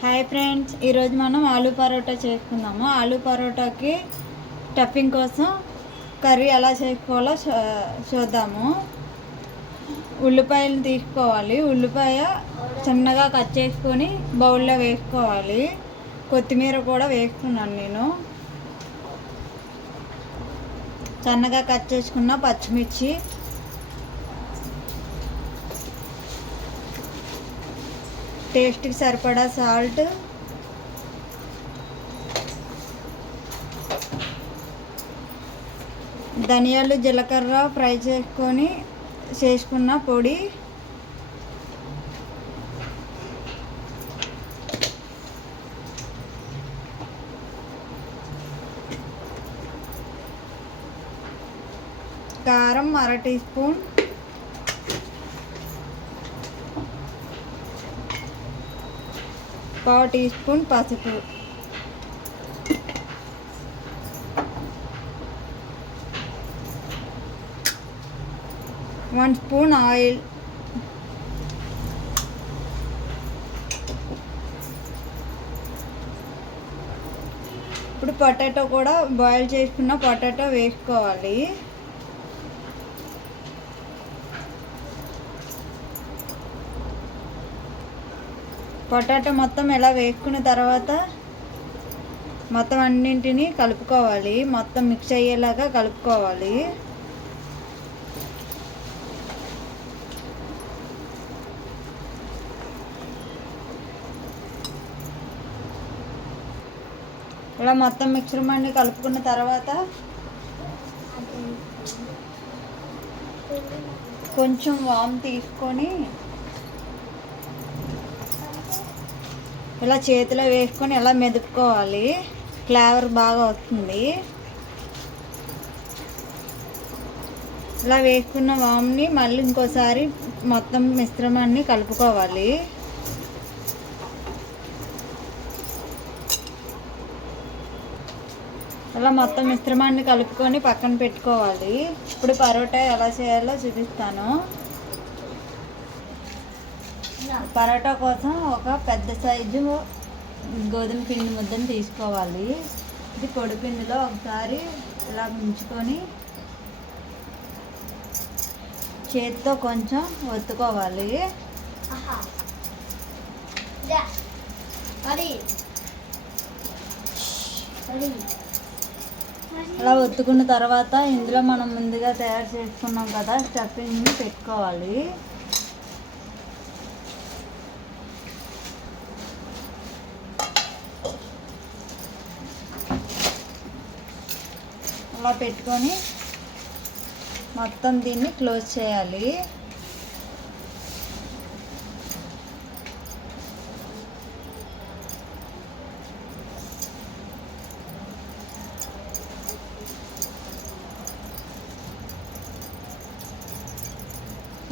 Hi friends, ఈరోజు మనం ఆలూ పరోటా చేసుకుందాము. ఆలూ పరోటాకి స్టఫింగ్ కోసం కర్రీ ఎలా చేసుకోవాలో చూద్దాము. ఉల్లిపాయలు తీసుకోవాలి. ఉల్లిపాయ చిన్నగా కట్ చేసుకొని బౌల్లో వేసుకోవాలి. కొత్తిమీర కూడా వేసుకున్నాను నేను. సన్నగా కట్ చేసుకున్న పచ్చిమిర్చి, టేస్ట్కి సరిపడా సాల్ట్, ధనియాలు జీలకర్ర ఫ్రై చేసుకున్న పొడి, కారం 1/2 టీ స్పూన్, పావు టీ స్పూన్ పసుపు, వన్ స్పూన్ ఆయిల్, ఇప్పుడు పొటాటో కూడా బాయిల్ చేసుకున్న పొటాటో వేసుకోవాలి. పొటాటో మొత్తం ఇలా వేసుకున్న తర్వాత మొత్తం అన్నింటినీ కలుపుకోవాలి. మొత్తం మిక్స్ అయ్యేలాగా కలుపుకోవాలి. ఇలా మొత్తం మిక్సర్ అన్ని కలుపుకున్న తర్వాత కొంచెం వామ్ తీసుకొని ఇలా చేతిలో వేసుకొని ఇలా మెదుపుకోవాలి. ఫ్లేవర్ బాగా వస్తుంది. ఇలా వేసుకున్న వామ్ని మళ్ళీ ఇంకోసారి మొత్తం మిశ్రమాన్ని కలుపుకోవాలి. అలా మొత్తం మిశ్రమాన్ని కలుపుకొని పక్కన పెట్టుకోవాలి. ఇప్పుడు పరోటా ఎలా చేయాలో చూపిస్తాను. పరోటా కోసం ఒక పెద్ద సైజు గోధుమ పిండి ముద్దను తీసుకోవాలి. ఇది పొడి పిండిలో ఒకసారి ఇలా ఉంచుకొని చేతితో కొంచెం ఒత్తుకోవాలి. అలా ఒత్తుకున్న తర్వాత ఇందులో మనం ముందుగా తయారు చేసుకున్నాం కదా స్టఫింగ్ని పెట్టుకోవాలి. అలా పెట్టుకొని మొత్తం దీన్ని క్లోజ్ చేయాలి.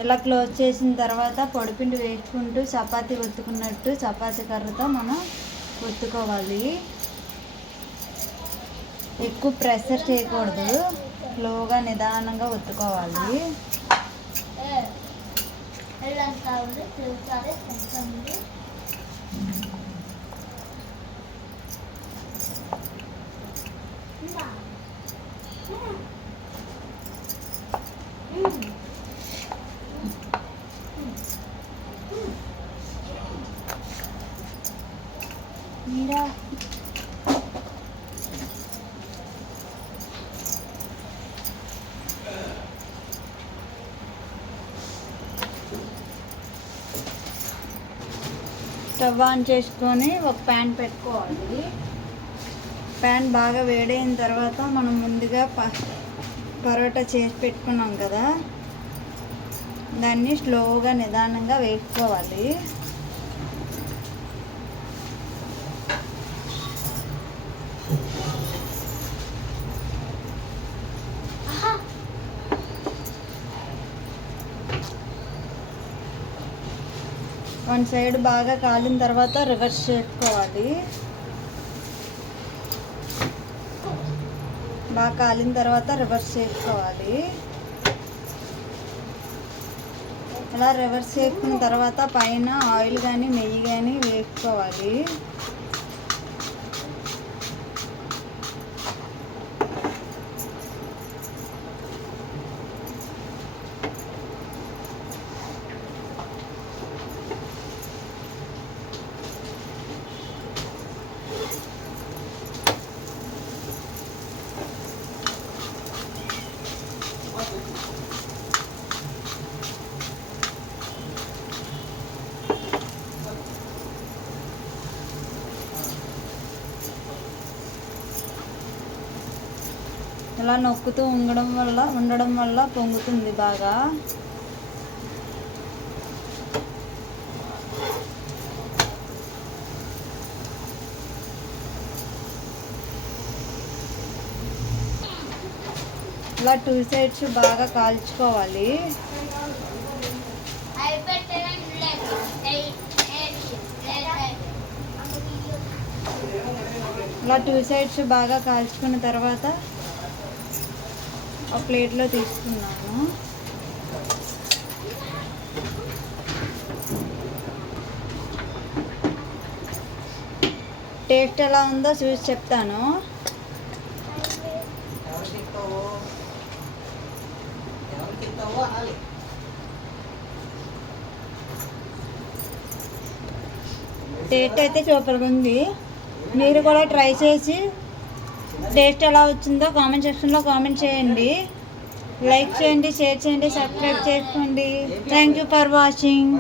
ఇలా క్లోజ్ చేసిన తర్వాత పొడిపిండి వేసుకుంటూ చపాతీ ఒత్తుకున్నట్టు చపాతీ కర్రతో మనం ఒత్తుకోవాలి. ఎక్కువ ప్రెషర్ చేయకూడదు, స్లోగా నిదానంగా ఒత్తుకోవాలి. మీరా స్టవ్ ఆన్ చేసుకొని ఒక ప్యాన్ పెట్టుకోవాలి. ప్యాన్ బాగా వేడైన తర్వాత మనం ముందుగా పరోటా చేసి పెట్టుకున్నాం కదా, దాన్ని స్లోగా నిదానంగా వేసుకోవాలి. వన్ సైడ్ బాగా కాలిన తర్వాత రివర్స్ చేసుకోవాలి. బాగా కాలిన తర్వాత రివర్స్ చేసుకోవాలి. అలా రివర్స్ చేసుకున్న తర్వాత పైన ఆయిల్ కానీ నెయ్యి కానీ వేసుకోవాలి. ఇలా నొక్కుతూ ఉండడం వల్ల పొంగుతుంది బాగా. ఇలా 2 సైడ్స్ బాగా కాల్చుకోవాలి. ఇలా 2 సైడ్స్ బాగా కాల్చుకున్న తర్వాత ఒక ప్లేట్లో తీసుకున్నాను. టేస్ట్ ఎలా ఉందో చూసి చెప్తాను. టేస్ట్ అయితే సూపర్గా ఉంది. మీరు కూడా ట్రై చేసి టేస్ట్ ఎలా వచ్చిందో కామెంట్ సెక్షన్లో కామెంట్ చేయండి. లైక్ చేయండి, షేర్ చేయండి, సబ్స్క్రైబ్ చేసుకోండి. Thank you for watching.